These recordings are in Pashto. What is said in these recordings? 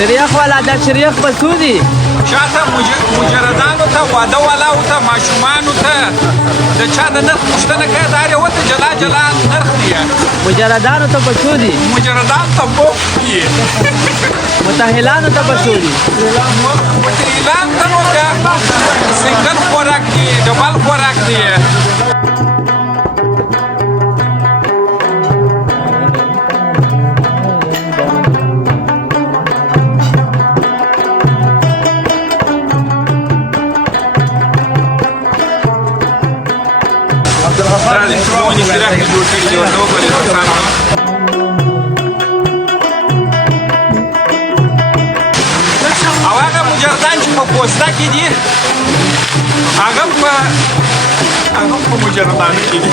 شریخ والا دا شریخ به څو دي؟ چاته مجردانو ته واده والاو ته ماشومانو ته د چا د نرخ پوښتنه کوي دا هر یو ته جلا جلا نرخ دی. مجردانو ته به څو دي؟ مجردان ته مفت دي. متأهلانو ته به څو دي؟ متأهلان ته نو بیا سنګل خوراک دی، ډبل خوراک دی. او هغه مجردان چې په پوسته کې دي هغه په مجردانو کې دي.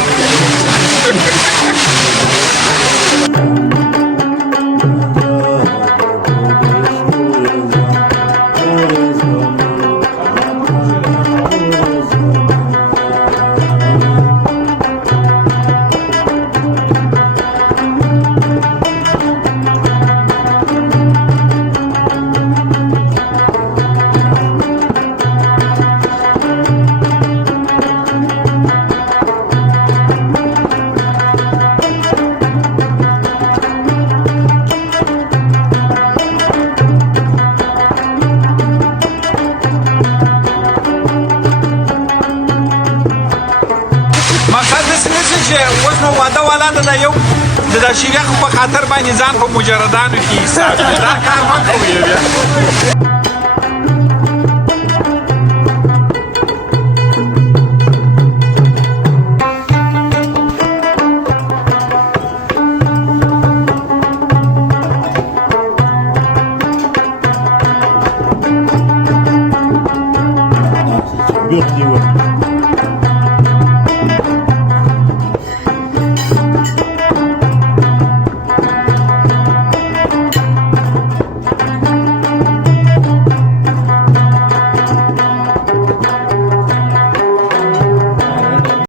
اوس نو واده والا د یو د شریخ په خاطر باندې ځان په مجردانو کې حساب دا کار مه کوئ بیا.